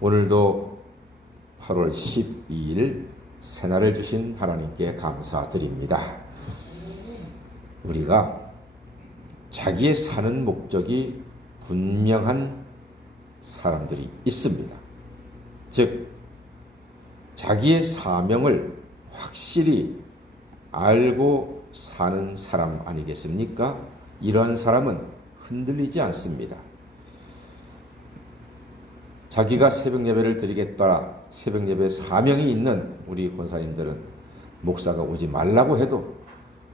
오늘도 8월 12일 새날을 주신 하나님께 감사드립니다. 우리가 자기의 사는 목적이 분명한 사람들이 있습니다. 즉, 자기의 사명을 확실히 알고 사는 사람 아니겠습니까? 이러한 사람은 흔들리지 않습니다. 자기가 새벽 예배를 드리겠다, 새벽 예배 사명이 있는 우리 권사님들은 목사가 오지 말라고 해도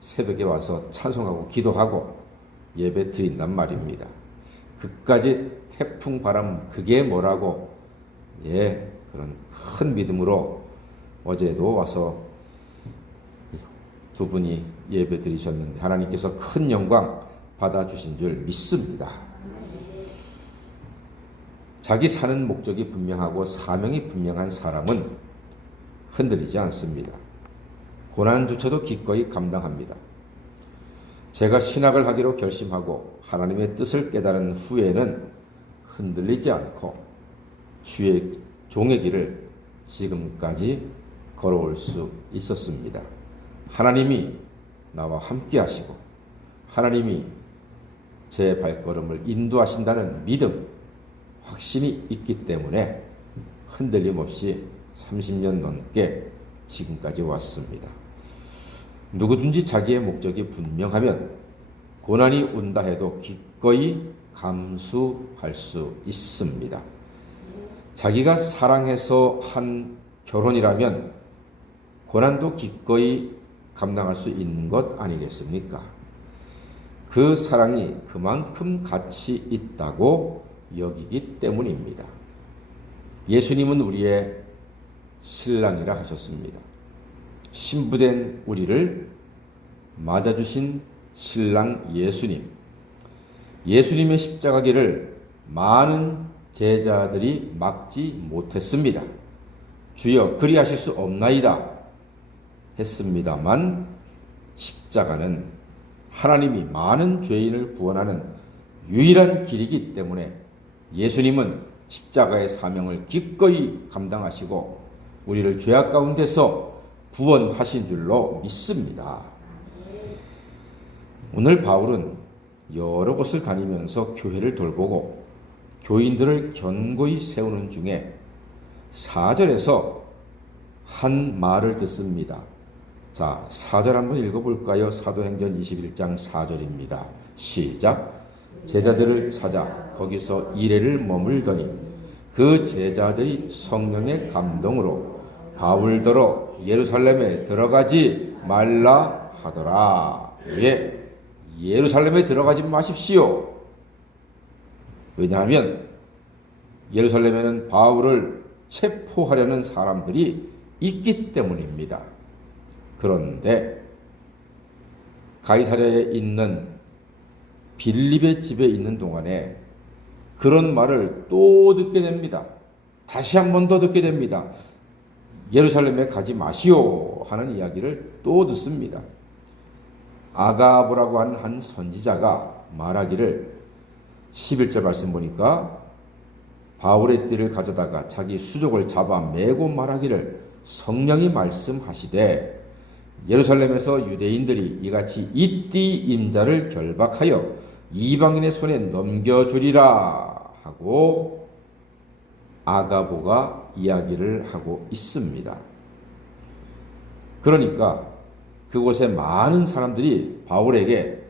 새벽에 와서 찬송하고 기도하고 예배 드린단 말입니다. 그까지 태풍 바람 그게 뭐라고 그런 큰 믿음으로 어제도 와서 두 분이 예배 드리셨는데 하나님께서 큰 영광 받아주신 줄 믿습니다. 자기 사는 목적이 분명하고 사명이 분명한 사람은 흔들리지 않습니다. 고난조차도 기꺼이 감당합니다. 제가 신학을 하기로 결심하고 하나님의 뜻을 깨달은 후에는 흔들리지 않고 주의 종의 길을 지금까지 걸어올 수 있었습니다. 하나님이 나와 함께 하시고 하나님이 제 발걸음을 인도하신다는 믿음, 확신이 있기 때문에 흔들림 없이 30년 넘게 지금까지 왔습니다. 누구든지 자기의 목적이 분명하면 고난이 온다 해도 기꺼이 감수할 수 있습니다. 자기가 사랑해서 한 결혼이라면 고난도 기꺼이 감당할 수 있는 것 아니겠습니까? 그 사랑이 그만큼 가치 있다고 여기기 때문입니다. 예수님은 우리의 신랑이라 하셨습니다. 신부된 우리를 맞아주신 신랑 예수님. 예수님의 십자가 길을 많은 제자들이 막지 못했습니다. 주여 그리하실 수 없나이다 했습니다만 십자가는 하나님이 많은 죄인을 구원하는 유일한 길이기 때문에 예수님은 십자가의 사명을 기꺼이 감당하시고 우리를 죄악 가운데서 구원하신 줄로 믿습니다. 오늘 바울은 여러 곳을 다니면서 교회를 돌보고 교인들을 견고히 세우는 중에 4절에서 한 말을 듣습니다. 자, 4절 한번 읽어볼까요? 사도행전 21장 4절입니다. 시작. 제자들을 찾아 거기서 이래를 머물더니 그 제자들이 성령의 감동으로 바울더러 예루살렘에 들어가지 말라 하더라. 예루살렘에 들어가지 마십시오. 왜냐하면 예루살렘에는 바울을 체포하려는 사람들이 있기 때문입니다. 그런데 가이사랴에 있는 빌립의 집에 있는 동안에 그런 말을 또 듣게 됩니다. 다시 한 번 더 듣게 됩니다. 예루살렘에 가지 마시오 하는 이야기를 또 듣습니다. 아가보라고 하는 한 선지자가 말하기를 11절 말씀 보니까 바울의 띠를 가져다가 자기 수족을 잡아 매고 말하기를 성령이 말씀하시되 예루살렘에서 유대인들이 이같이 이 띠 임자를 결박하여 이방인의 손에 넘겨주리라 하고 아가보가 이야기를 하고 있습니다. 그러니까 그곳에 많은 사람들이 바울에게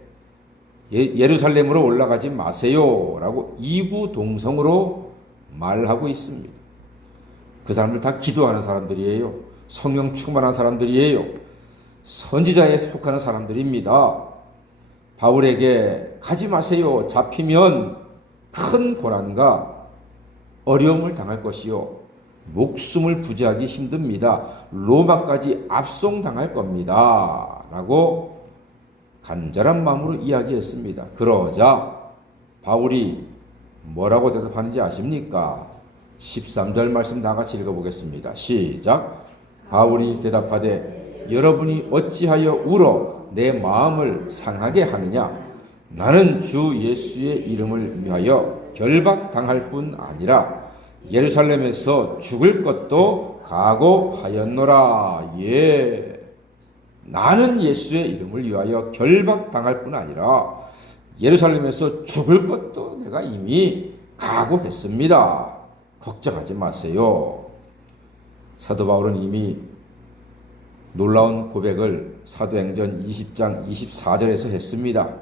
예루살렘으로 올라가지 마세요 라고 이구동성으로 말하고 있습니다. 그 사람들 다 기도하는 사람들이에요. 성령 충만한 사람들이에요. 선지자에 속하는 사람들입니다. 바울에게 가지 마세요. 잡히면 큰 고난과 어려움을 당할 것이요. 목숨을 부지하기 힘듭니다. 로마까지 압송당할 겁니다. 라고 간절한 마음으로 이야기했습니다. 그러자 바울이 뭐라고 대답하는지 아십니까? 13절 말씀 다 같이 읽어보겠습니다. 시작. 바울이 대답하되 여러분이 어찌하여 울어 내 마음을 상하게 하느냐? 나는 주 예수의 이름을 위하여 결박당할 뿐 아니라 예루살렘에서 죽을 것도 각오하였노라. 예. 나는 예수의 이름을 위하여 결박당할 뿐 아니라 예루살렘에서 죽을 것도 내가 이미 각오했습니다. 걱정하지 마세요. 사도 바울은 이미 놀라운 고백을 사도행전 20장 24절에서 했습니다.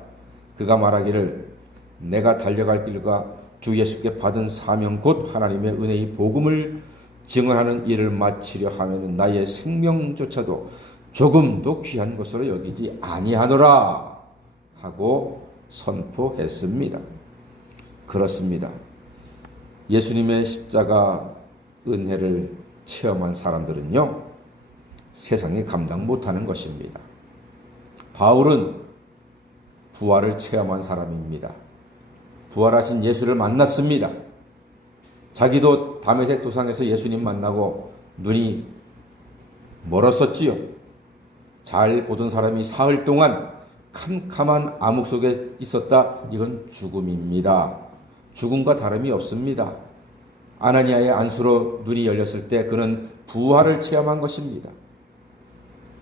그가 말하기를 내가 달려갈 길과 주 예수께 받은 사명 곧 하나님의 은혜의 복음을 증언하는 일을 마치려 하면 나의 생명조차도 조금도 귀한 것으로 여기지 아니하노라 하고 선포했습니다. 그렇습니다. 예수님의 십자가 은혜를 체험한 사람들은요, 세상에 감당 못하는 것입니다. 바울은 부활을 체험한 사람입니다. 부활하신 예수를 만났습니다. 자기도 다메섹 도상에서 예수님 만나고 눈이 멀었었지요. 잘 보던 사람이 사흘 동안 캄캄한 암흑 속에 있었다. 이건 죽음입니다. 죽음과 다름이 없습니다. 아나니아의 안수로 눈이 열렸을 때 그는 부활을 체험한 것입니다.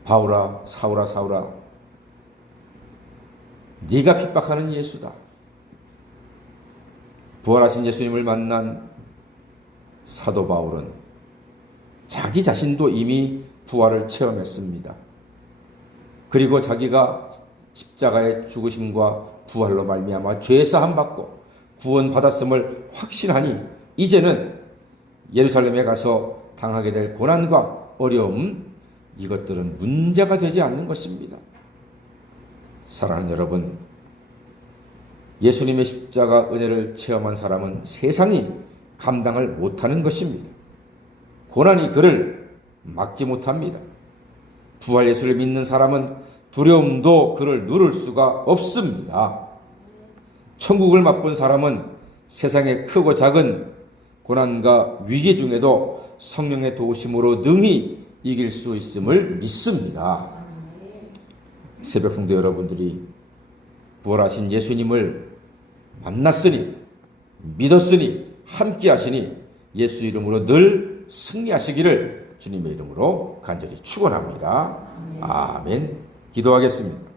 바울아, 사울아, 사울아, 네가 핍박하는 예수다. 부활하신 예수님을 만난 사도 바울은 자기 자신도 이미 부활을 체험했습니다. 그리고 자기가 십자가의 죽으심과 부활로 말미암아 죄 사함 받고 구원받았음을 확신하니 이제는 예루살렘에 가서 당하게 될 고난과 어려움, 이것들은 문제가 되지 않는 것입니다. 사랑하는 여러분, 예수님의 십자가 은혜를 체험한 사람은 세상이 감당을 못하는 것입니다. 고난이 그를 막지 못합니다. 부활 예수를 믿는 사람은 두려움도 그를 누를 수가 없습니다. 천국을 맛본 사람은 세상의 크고 작은 고난과 위기 중에도 성령의 도우심으로 능히 이길 수 있음을 믿습니다. 새벽 성도 여러분들이 부활하신 예수님을 만났으니, 믿었으니, 함께 하시니 예수 이름으로 늘 승리하시기를 주님의 이름으로 간절히 축원합니다. 아멘. 기도하겠습니다.